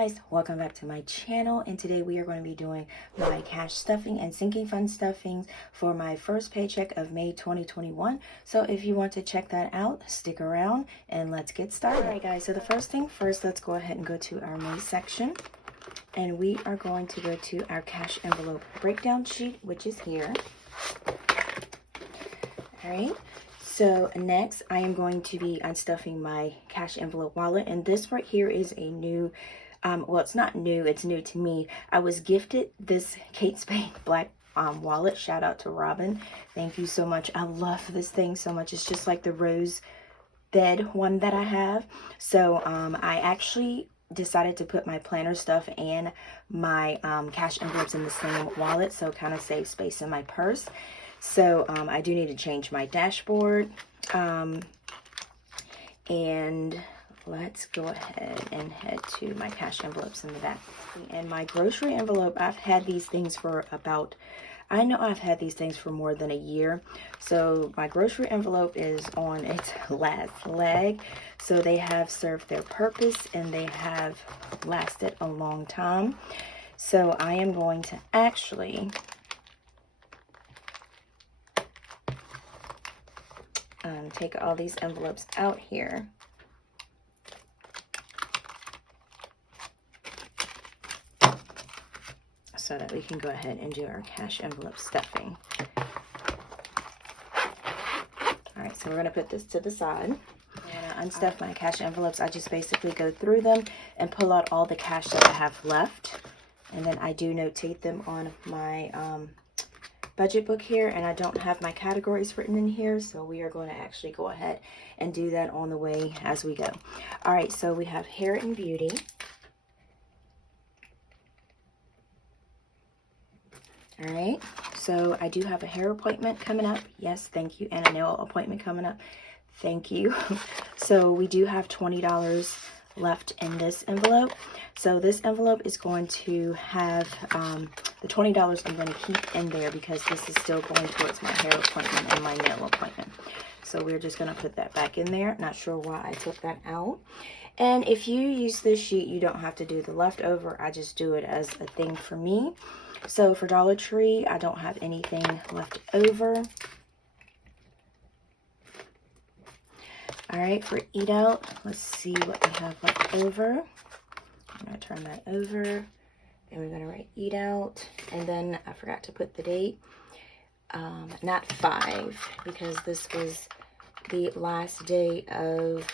guys, welcome back to my channel, and today we are going to be doing my cash stuffing and sinking fund stuffings for my first paycheck of May 2021. So if you want to check that out, stick around and let's get started. Alright guys, so the first thing first, let's go ahead and go to our May section, and we are going to go to our cash envelope breakdown sheet, which is here. Alright. So next, I am going to be unstuffing my cash envelope wallet, and this right here is a new, well, it's not new, it's new to me. I was gifted this Kate Spade black wallet. Shout out to Robin. Thank you so much. I love this thing so much. It's just like the rose bed one that I have. So I actually decided to put my planner stuff and my cash envelopes in the same wallet, so kind of save space in my purse. So I do need to change my dashboard, and let's go ahead and head to my cash envelopes in the back. And my grocery envelope, I've had these things for about, I know I've had these things for more than a year. So my grocery envelope is on its last leg. So they have served their purpose and they have lasted a long time. So I am going to actually take all these envelopes out here. So that we can go ahead and do our cash envelope stuffing. Alright, so we're going to put this to the side. And unstuff my cash envelopes. I just basically go through them and pull out all the cash that I have left. And then I do notate them on my budget book here, and I don't have my categories written in here, so we are going to actually go ahead and do that on the way as we go. All right, so we have hair and beauty. All right, so I do have a hair appointment coming up. Yes, thank you. And a nail appointment coming up. Thank you. So we do have $20 left in this envelope. So this envelope is going to have the $20 I'm going to keep in there because this is still going towards my hair appointment and my nail appointment. So we're just going to put that back in there. Not sure why I took that out. And if you use this sheet, you don't have to do the leftover. I just do it as a thing for me. So for Dollar Tree, I don't have anything left over. All right, for Eat Out, let's see what we have left over. I'm going to turn that over, and we're going to write Eat Out. And then I forgot to put the date, not 5, because this was the last day of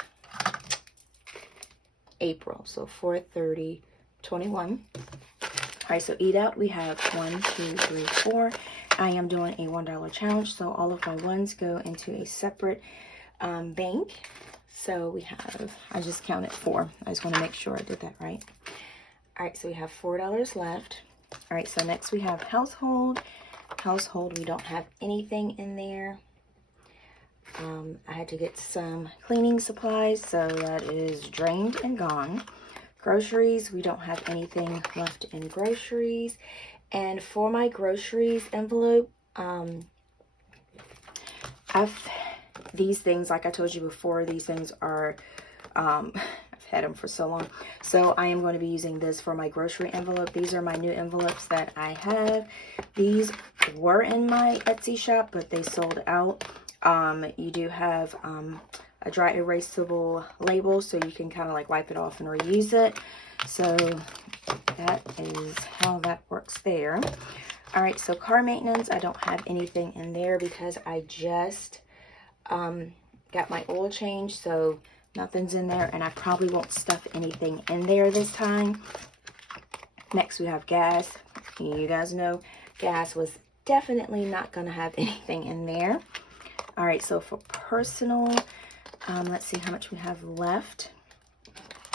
April, so 4/30/21. All right, so Eat Out, we have 1, 2, 3, 4. I am doing a $1 challenge, so all of my ones go into a separate bank. So we have, I just counted 4. I just want to make sure I did that right. All right, so we have $4 left. All right, so next we have household. Household, we don't have anything in there. I had to get some cleaning supplies, so that is drained and gone. Groceries, we don't have anything left in groceries. And for my groceries envelope, these things, like I told you before, these things are, I've had them for so long. So I am going to be using this for my grocery envelope. These are my new envelopes that I have. These were in my Etsy shop, but they sold out. You do have a dry erasable label, so you can kind of like wipe it off and reuse it. So that is how that works there. All right, so car maintenance, I don't have anything in there because I just got my oil change, so nothing's in there, and I probably won't stuff anything in there this time. Next we have gas. You guys know gas was definitely not gonna have anything in there. All right, so for personal, let's see how much we have left.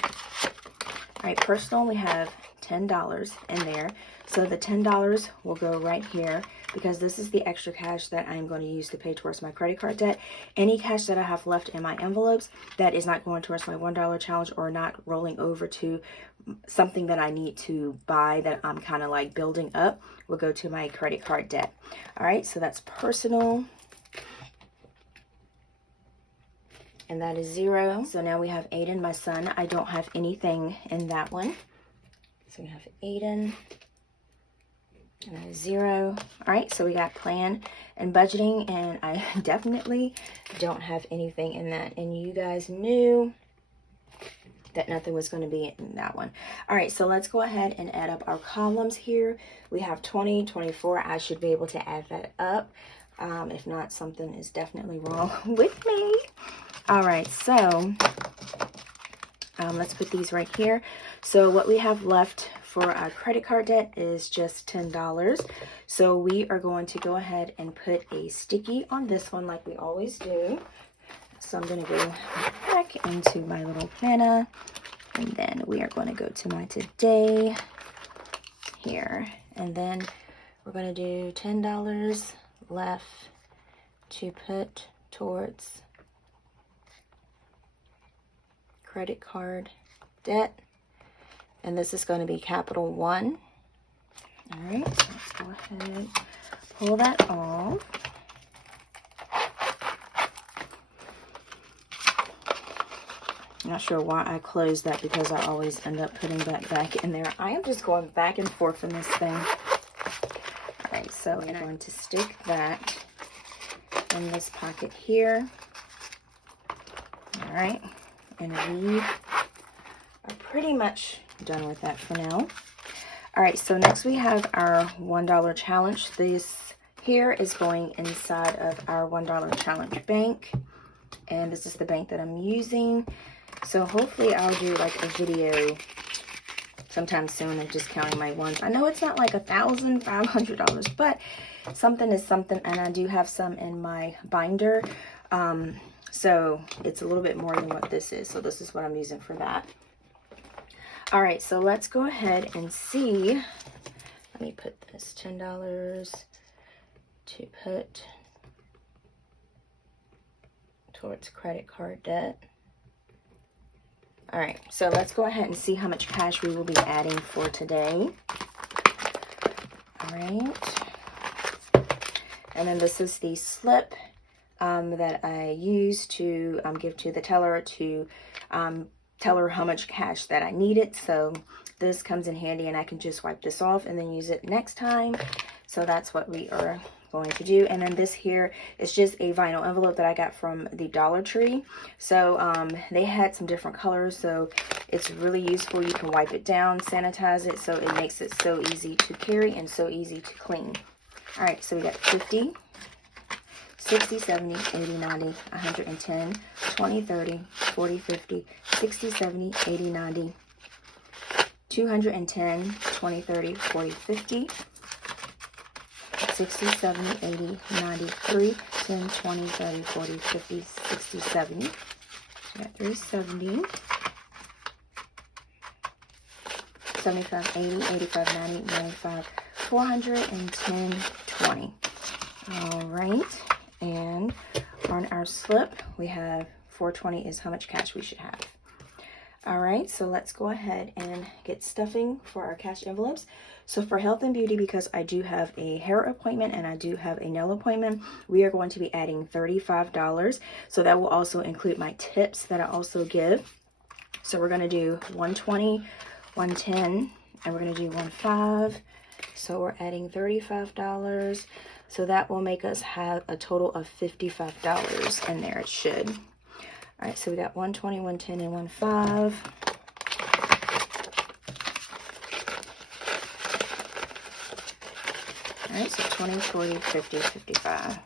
All right, personal, we have $10 in there. So the $10 will go right here because this is the extra cash that I'm going to use to pay towards my credit card debt. Any cash that I have left in my envelopes that is not going towards my $1 challenge or not rolling over to something that I need to buy that I'm kind of like building up will go to my credit card debt. All right, so that's personal. And that is 0. So now we have Aiden, my son. I don't have anything in that one. So we have Aiden and a 0. All right, so we got plan and budgeting, and I definitely don't have anything in that. And you guys knew that nothing was going to be in that one. All right, so let's go ahead and add up our columns here. We have 20, 24. I should be able to add that up. If not, something is definitely wrong with me. All right, so let's put these right here. So what we have left for our credit card debt is just $10. So we are going to go ahead and put a sticky on this one like we always do. So I'm going to go back into my little planner, and then we are going to go to my today here, and then we're going to do $10 left to put towards credit card debt, and this is going to be capital 1. All right, so let's go ahead, pull that off. I'm not sure why I closed that, because I always end up putting that back in there. I am just going back and forth in this thing. All right, so I'm going to stick that in this pocket here. All right, and we are pretty much done with that for now. All right, so next we have our $1 challenge. This here is going inside of our $1 challenge bank, and this is the bank that I'm using. So hopefully I'll do like a video sometime soon of just counting my ones. I know it's not like $1,500, but something is something, and I do have some in my binder. So it's a little bit more than what this is. So this is what I'm using for that. All right, so let's go ahead and see. Let me put this $10 to put towards credit card debt. All right, so let's go ahead and see how much cash we will be adding for today. All right. And then this is the slip that I use to give to the teller to tell her how much cash that I needed. So this comes in handy, and I can just wipe this off and then use it next time. So that's what we are going to do. And then this here is just a vinyl envelope that I got from the Dollar Tree. So they had some different colors, so it's really useful. You can wipe it down, sanitize it, so it makes it so easy to carry and so easy to clean. All right, so we got 50, 60, 70, 80, 90, 110, 20, 30, 40, 50, 60, 70, 80, 90, 210, 20, 30, 40, 50, 60, 70, 80, 93, 10, 20, 30, 40, 50, 60, 70. So we got 370, 75, 80, 85, 90, 95, 410, 20. All right. And on our slip, we have 420 is how much cash we should have. All right, so let's go ahead and get stuffing for our cash envelopes. So for health and beauty, because I do have a hair appointment and I do have a nail appointment, we are going to be adding $35. So that will also include my tips that I also give. So we're going to do 120, 110, and we're going to do 15. So we're adding $35. So that will make us have a total of $55 in there. It should. All right, so we got 120, 110, and 15. All right, so 20, 40, 50, 55.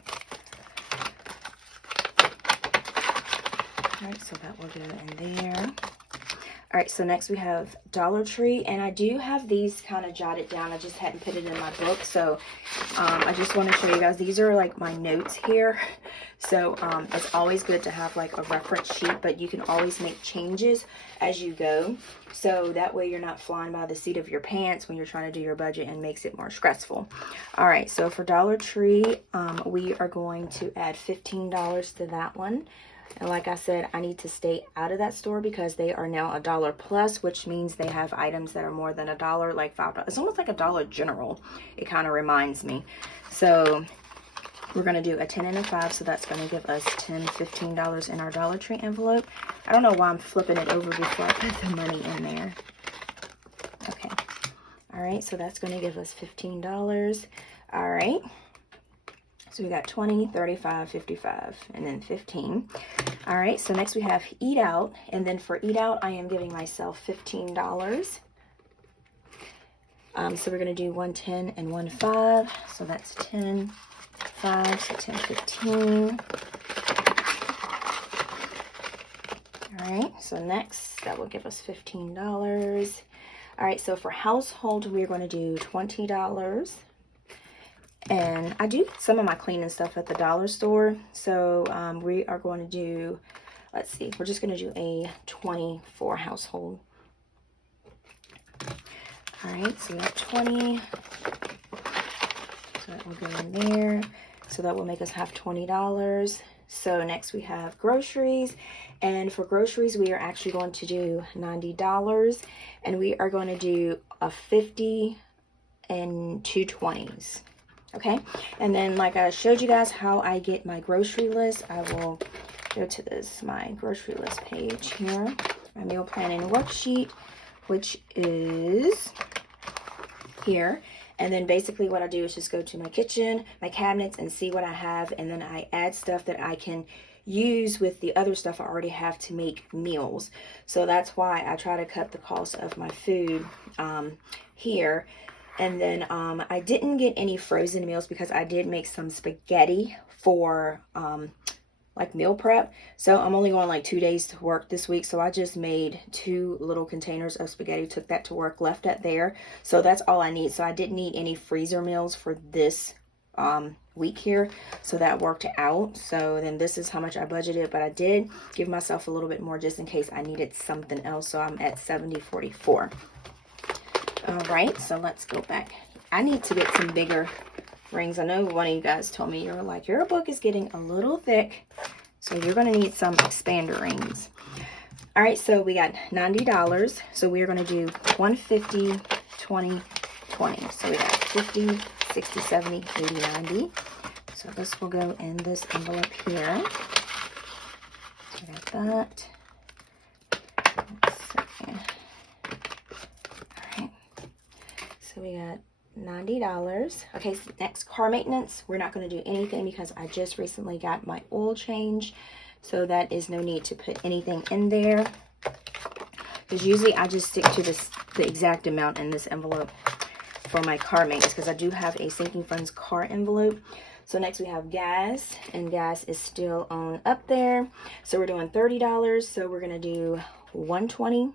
All right, so that will go in there. All right, so next we have Dollar Tree, and I do have these kind of jotted down. I just hadn't put it in my book, so I just want to show you guys. These are like my notes here. So it's always good to have like a reference sheet, but you can always make changes as you go. So that way you're not flying by the seat of your pants when you're trying to do your budget, and makes it more stressful. All right, so for Dollar Tree, we are going to add $15 to that one. And like I said, I need to stay out of that store because they are now $1 plus, which means they have items that are more than $1, like $5. It's almost like a Dollar General. It kind of reminds me. So we're going to do a 10 and a 5, so that's going to give us $10, $15 in our Dollar Tree envelope. I don't know why I'm flipping it over before I put the money in there. Okay, All right, so that's going to give us $15. All right. So we got 20, 35, 55, and then 15. All right, so next we have eat out. And then for eat out, I am giving myself $15. So we're going to do 110 and 15. So that's 10, 5, so 10, 15. All right, so next that will give us $15. All right, so for household, we're going to do $20. And I do some of my cleaning stuff at the dollar store. So we are going to do, let's see, we're just going to do a 20 for household. All right, so we have 20. So that will go in there. So that will make us have $20. So next we have groceries. And for groceries, we are actually going to do $90. And we are going to do a 50 and 2 20s. Okay, and then like I showed you guys how I get my grocery list, I will go to this, my grocery list page here, my meal planning worksheet, which is here. And then basically what I do is just go to my kitchen, my cabinets, and see what I have, and then I add stuff that I can use with the other stuff I already have to make meals. So that's why I try to cut the cost of my food here. And then I didn't get any frozen meals because I did make some spaghetti for like meal prep. So I'm only going like 2 days to work this week. So I just made 2 little containers of spaghetti, took that to work, left that there. So that's all I need. So I didn't need any freezer meals for this week here. So that worked out. So then this is how much I budgeted, but I did give myself a little bit more just in case I needed something else. So I'm at 70-44. All right, so let's go back. I need to get some bigger rings. I know one of you guys told me, you were like, your book is getting a little thick, so you're going to need some expander rings. All right, so we got $90. So we're going to do 150, 20, 20. So we got 50, 60, 70, 80, 90. So this will go in this envelope here. So we got that. Let's see. So we got $90. Okay, so next, car maintenance. We're not going to do anything because I just recently got my oil change. So that is no need to put anything in there. Because usually I just stick to the exact amount in this envelope for my car maintenance. Because I do have a sinking funds car envelope. So next we have gas. And gas is still on up there. So we're doing $30. So we're going to do 120.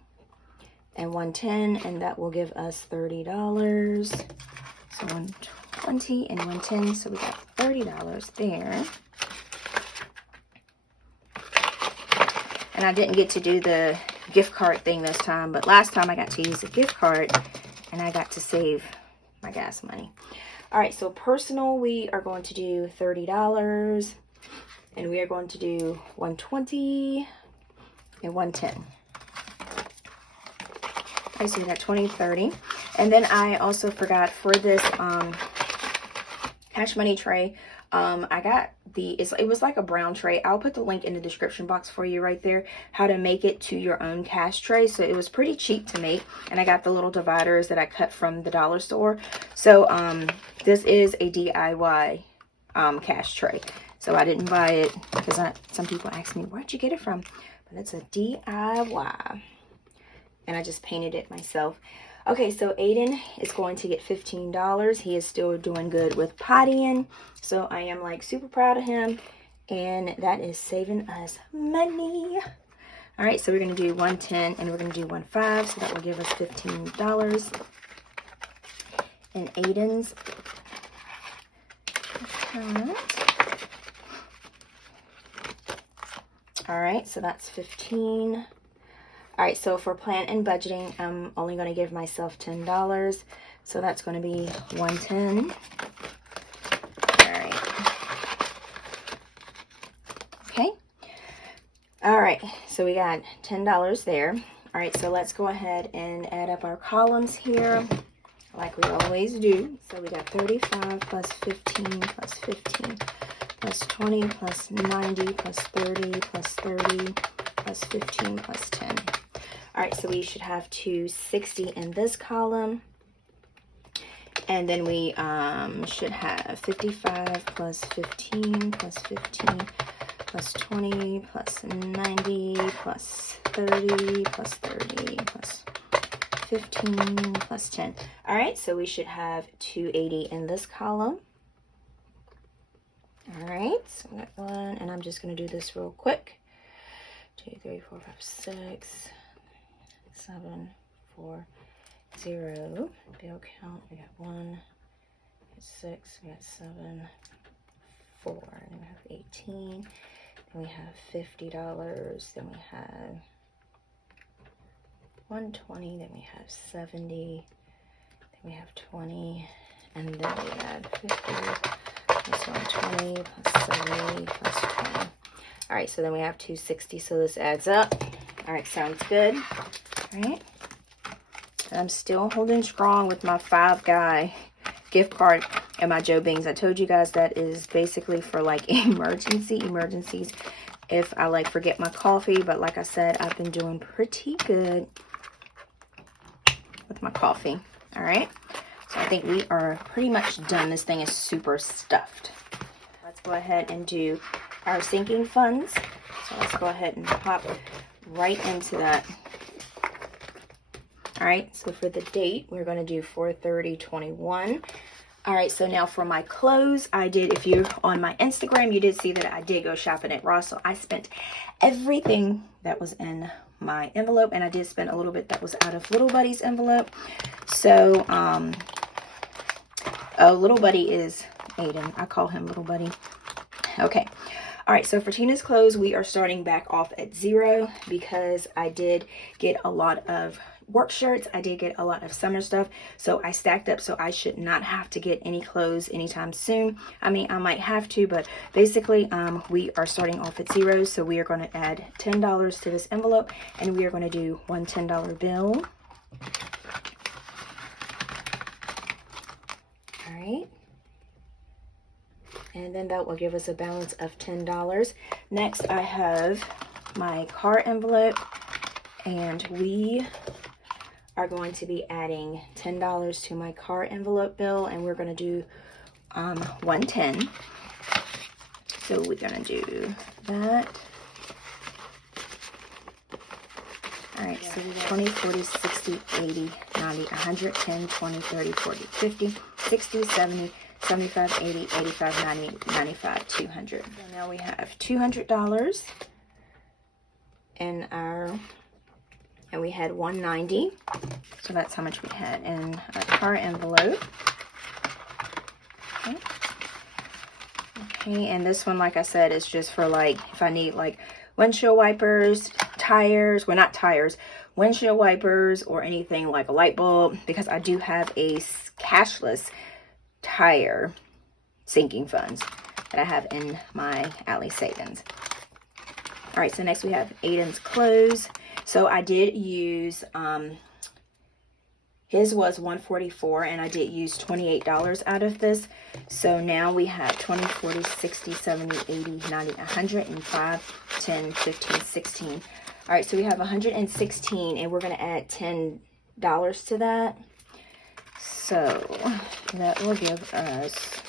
And 110, and that will give us $30. So 120 and 110, so we got $30 there. And I didn't get to do the gift card thing this time, but last time I got to use the gift card and I got to save my gas money. All right, so personal, we are going to do $30, and we are going to do 120 and 110. Okay, so we got 20, 30. And then I also forgot for this cash money tray, I got it was like a brown tray. I'll put the link in the description box for you right there, how to make it to your own cash tray. So it was pretty cheap to make. And I got the little dividers that I cut from the dollar store. So this is a DIY cash tray. So I didn't buy it because some people ask me, where'd you get it from? But it's a DIY. And I just painted it myself. Okay, so Aiden is going to get $15. He is still doing good with pottying. So I am like super proud of him. And that is saving us money. All right, so we're going to do 110 and we're going to do 15. So that will give us $15. And Aiden's account. All right, so that's 15. All right, so for plan and budgeting, I'm only going to give myself $10. So that's going to be 110. All right. Okay. All right, so we got $10 there. All right, so let's go ahead and add up our columns here like we always do. So we got 35 plus 15 plus 15 plus 20 plus 90 plus 30 plus 30 plus 15 plus 10. All right, so we should have 260 in this column. And then we should have 55 plus 15 plus 15 plus 20 plus 90 plus 30 plus 30 plus 15 plus 10. All right, so we should have 280 in this column. All right, so we got one, and I'm just going to do this real quick. 2, 3, 4, 5, 6, 7, 4, 0. Bill count. We got 1, 6, we got 7, 4. Then we have 18. Then we have $50. Then we have 120. Then we have 70. Then we have 20. And then we have 50 plus 120 plus 70 plus 20. All right, so then we have 260. So this adds up. All right, sounds good. All right. And I'm still holding strong with my Five Guy gift card and my Joe Bings. I told you guys that is basically for like emergencies if I like forget my coffee. But like I said, I've been doing pretty good with my coffee. All right, so I think we are pretty much done. This thing is super stuffed. Let's go ahead and do our sinking funds. So let's go ahead and pop right into that. All right, so for the date, we're going to do 4/30/21. All right, so now for my clothes, I did, if you're on my Instagram, you did see that I did go shopping at Ross. So I spent everything that was in my envelope, and I did spend a little bit that was out of Little Buddy's envelope. So, oh, Little Buddy is Aiden. I call him Little Buddy. Okay. All right, so for Tina's clothes, we are starting back off at 0 because I did get a lot of work shirts. I did get a lot of summer stuff, so I stacked up, so I should not have to get any clothes anytime soon. I mean, I might have to, but basically we are starting off at 0, so we are going to add $10 to this envelope, and we are going to do one $10 bill. All right. And then that will give us a balance of $10. Next, I have my car envelope, and we are going to be adding $10 to my car envelope bill, and we're going to do 110. So we're going to do that. All right, so we got 20, 40, 60, 80, 90, 100, 10, 20, 30, 40, 50, 60, 70, 75, 80, 85, 90, 95, 200. So now we have $200 in our, and we had 190. So that's how much we had in our car envelope. Okay. Okay, and this one, like I said, is just for like, if I need like windshield wipers, tires, well not tires, windshield wipers, or anything like a light bulb, because I do have a cashless tire sinking funds that I have in my Ally savings. All right, so next we have Aiden's clothes. So I did use, his was $144, and I did use $28 out of this. So now we have 20, 40, 60, 70, 80, 90, 105, 10, 15, 16. All right, so we have 116, and we're going to add $10 to that. So that will give us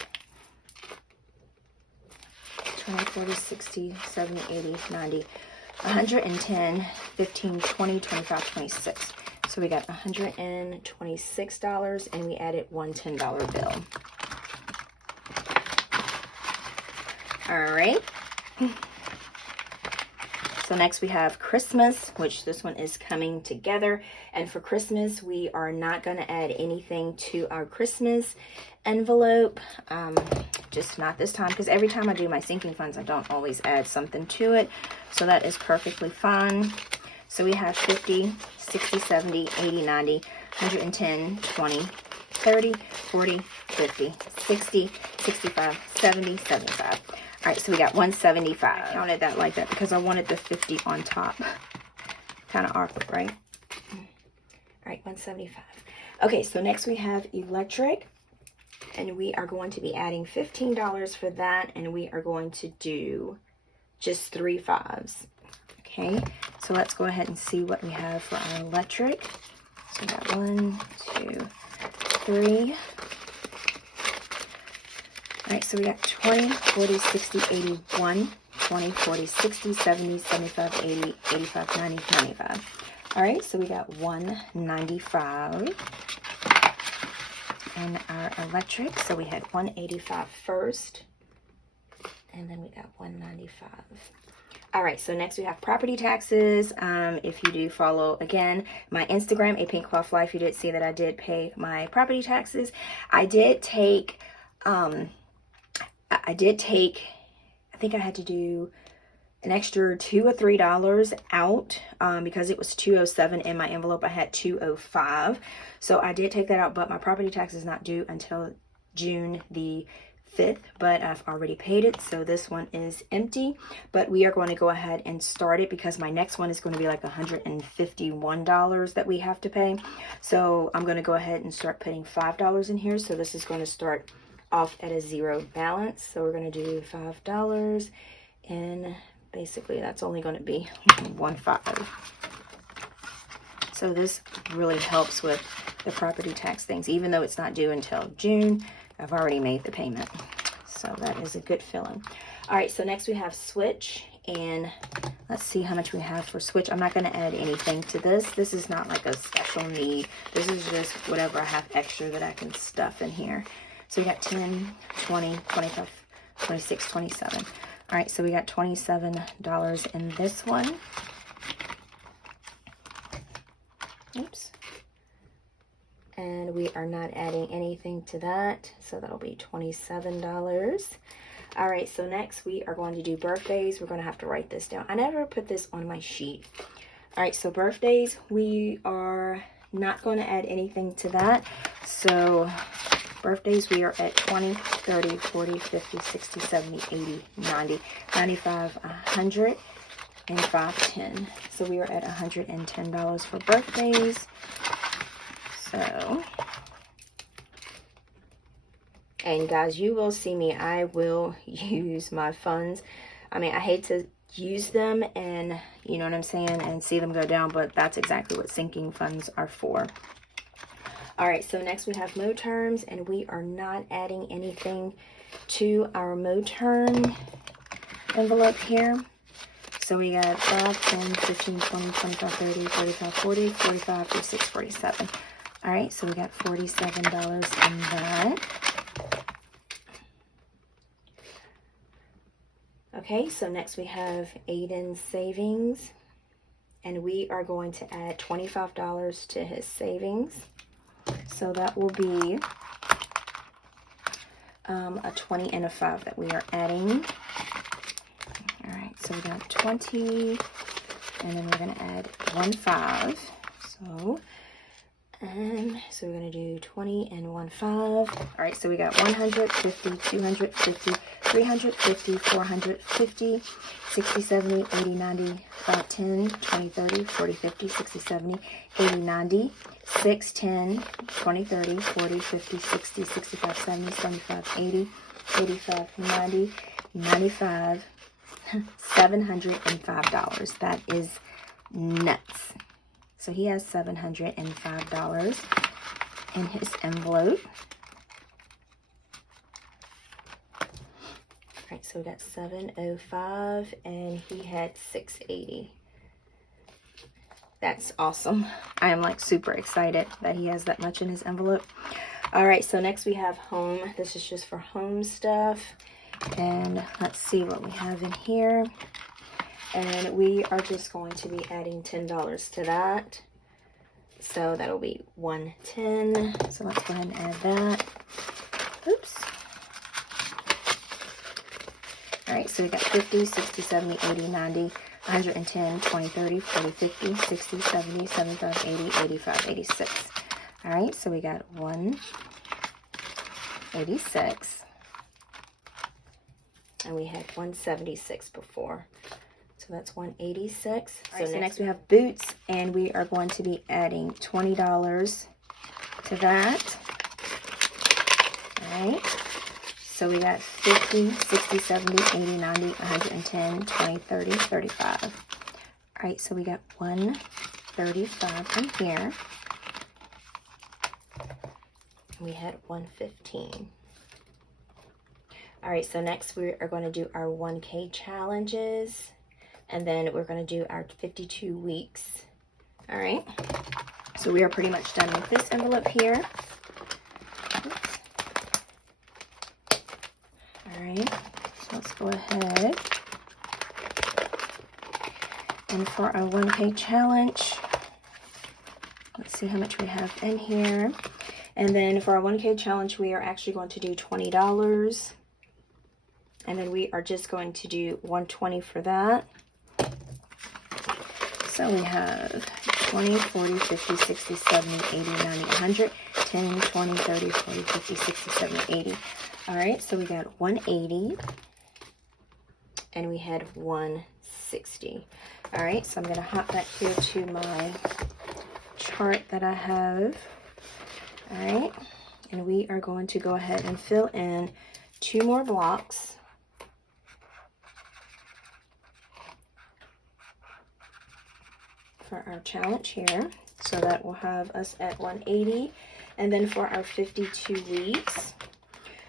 20, 40, 60, 70, 80, 90, 110, 15, 20, 25, 26. So we got $126, and we added one $10 bill. All right. So next we have Christmas, which this one is coming together. And for Christmas, we are not going to add anything to our Christmas envelope. Just not this time, because every time I do my sinking funds, I don't always add something to it. So that is perfectly fine. So we have 50, 60, 70, 80, 90, 110, 20, 30, 40, 50, 60, 65, 70, 75. All right, so we got 175. I counted that like that because I wanted the 50 on top. Kind of awkward, right? All right, 175. Okay, so next we have electric. And we are going to be adding $15 for that. And we are going to do just 3 5s. Okay, so let's go ahead and see what we have for our electric. So we got 1, 2, 3. right, so we got 20, 40, 60, 81, 20, 40, 60, 70, 75, 80, 85, 90, 95. All right, so we got 195 in our electric. So we had 185 first, and then we got 195. All right, so next we have property taxes. If you do follow, again, my Instagram, A Pink Cloth Life, you did see that I did pay my property taxes. I did take, I think I had to do an extra $2 or $3 out because it was $207 in my envelope. I had $205. So I did take that out, but my property tax is not due until June the 5th, but I've already paid it, so this one is empty. But we are going to go ahead and start it because my next one is going to be like $151 that we have to pay. So I'm going to go ahead and start putting $5 in here. So this is going to start off at a zero balance. So we're going to do $5, and basically that's only going to be 1.5. So this really helps with the property tax things, even though it's not due until June. I've already made the payment, so that is a good feeling. All right, so next we have switch, and let's see how much we have for switch. I'm not going to add anything to this. This is not like a special need. This is just whatever I have extra that I can stuff in here. So we got 10, 20, 25, 26, 27. All right, so we got $27 in this one. Oops. And we are not adding anything to that, so that'll be $27. All right, so next we are going to do birthdays. We're going to have to write this down. I never put this on my sheet. All right, so birthdays, we are not going to add anything to that. So birthdays, we are at 20, 30, 40, 50, 60, 70, 80, 90, 95, 100, and 510. So we are at $110 for birthdays. So, and guys, you will see me. I will use my funds. I mean, I hate to use them and, you know what I'm saying, and see them go down, but that's exactly what sinking funds are for. All right, so next we have mo terms, and we are not adding anything to our mo term envelope here. So we got 5, 10, 15, 20, 25, 30, 35, 40, 45, 46, 47. All right, so we got $47 in that. Okay, so next we have Aiden's savings, and we are going to add $25 to his savings. So that will be a 20 and a 5 that we are adding. All right, so we got 20, and then we're going to add 1.5. So we're going to do 20 and 1.5. All right, so we got 150, 250, 350, 450, 60, 70, 80, 90, 5, 10, 20, 30, 40, 50, 60, 70, 80, 90, 6, 10, 20, 30, 40, 50, 60, 65, 70, 75, 80, 85, 90, 95, $705. That is nuts. So he has $705 in his envelope. All right, so we got $705, and he had $680. That's awesome. I am like super excited that he has that much in his envelope. All right, so next we have home. This is just for home stuff. And let's see what we have in here. And we are just going to be adding $10 to that. So that'll be 110. So let's go ahead and add that. Oops. All right, so we got 50, 60, 70, 80, 90, 110, 20, 30, 40, 50, 60, 70, 75, 80, 85, 86. All right, so we got 186. And we had 176 before. So that's 186. All right, so next we have boots, and we are going to be adding $20 to that. All right. So we got 50, 60, 70, 80, 90, 110, 20, 30, 35. All right, so we got 135 in here. We had 115. All right, so next we are going to do our 1K challenges, and then we're going to do our 52 weeks. All right, so we are pretty much done with this envelope here. Oops. All right, so let's go ahead. And for our 1K challenge, let's see how much we have in here. And then for our 1K challenge, we are actually going to do $20. And then we are just going to do $120 for that. So we have 20, 40, 50, 60, 70, 80, 90, 100, 10, 20, 30, 40, 50, 60, 70, 80. All right, so we got 180 and we had 160. All right, so I'm going to hop back here to my chart that I have. All right, and we are going to go ahead and fill in 2 more blocks. For our challenge here, so that will have us at 180. And then for our 52 weeks,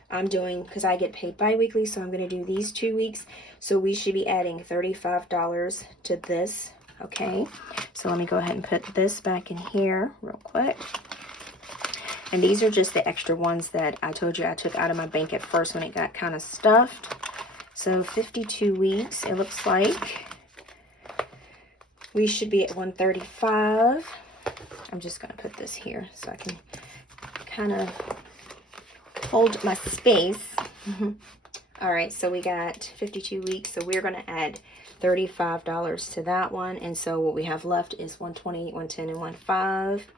I'm doing, because I get paid bi-weekly, so I'm going to do these 2 weeks. So we should be adding $35 to this. Okay, so let me go ahead and put this back in here real quick. And these are just the extra ones that I told you I took out of my bank at first when it got kind of stuffed. So 52 weeks, it looks like we should be at 135. I'm just going to put this here so I can kind of hold my space. All right, so we got 52 weeks. So we're going to add $35 to that one. And so what we have left is 120, 110, and 15.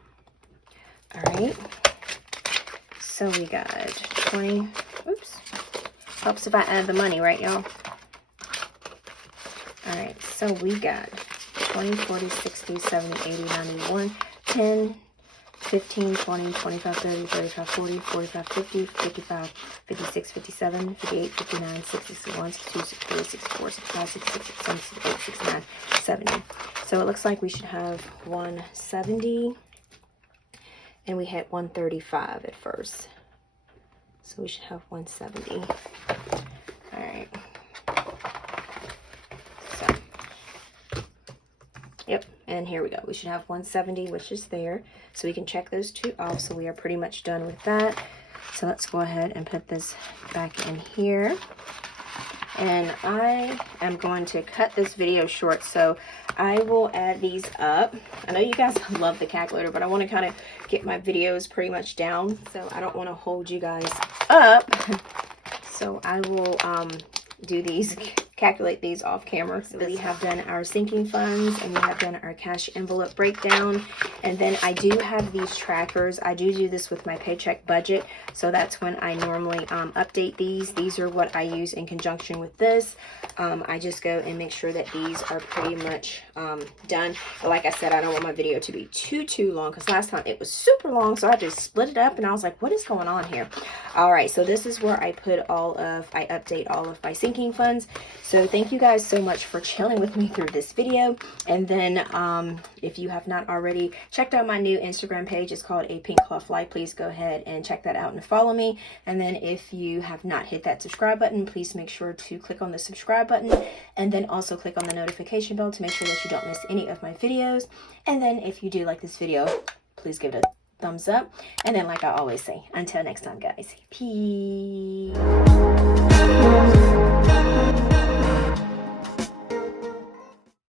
All right. So we got 20. Oops. Helps if I add the money, right, y'all? All right, so we got 20, 40, 60, 70, 80, 91, 10, 15, 20, 25, 30, 35, 40, 45, 50, 55, 56, 57, 58, 59, 60, 61, 62, 63, 64, 65, 66, 67, 68, 69, 70. So it looks like we should have 170, and we had 135 at first. So we should have 170. All right. Yep, and here we go. We should have 170, which is there. So we can check those 2 off. So we are pretty much done with that. So let's go ahead and put this back in here. And I am going to cut this video short, so I will add these up. I know you guys love the calculator, but I want to kind of get my videos pretty much down, so I don't want to hold you guys up. So I will do these, calculate these off camera. So we have done our sinking funds, and we have done our cash envelope breakdown. And then I do have these trackers. I do this with my Paycheck budget. So that's when I normally update these. These are what I use in conjunction with this. I just go and make sure that these are pretty much done. But like I said, I don't want my video to be too long, because last time it was super long. So I just split it up and I was like, what is going on here? All right, so this is where I put I update all of my sinking funds. So thank you guys so much for chilling with me through this video. And then if you have not already checked out my new Instagram page, it's called A Pink Cloth Life. Please go ahead and check that out and follow me. And then if you have not hit that subscribe button, please make sure to click on the subscribe button, and then also click on the notification bell to make sure that you don't miss any of my videos. And then if you do like this video, please give it a thumbs up. And then like I always say, until next time, guys, peace.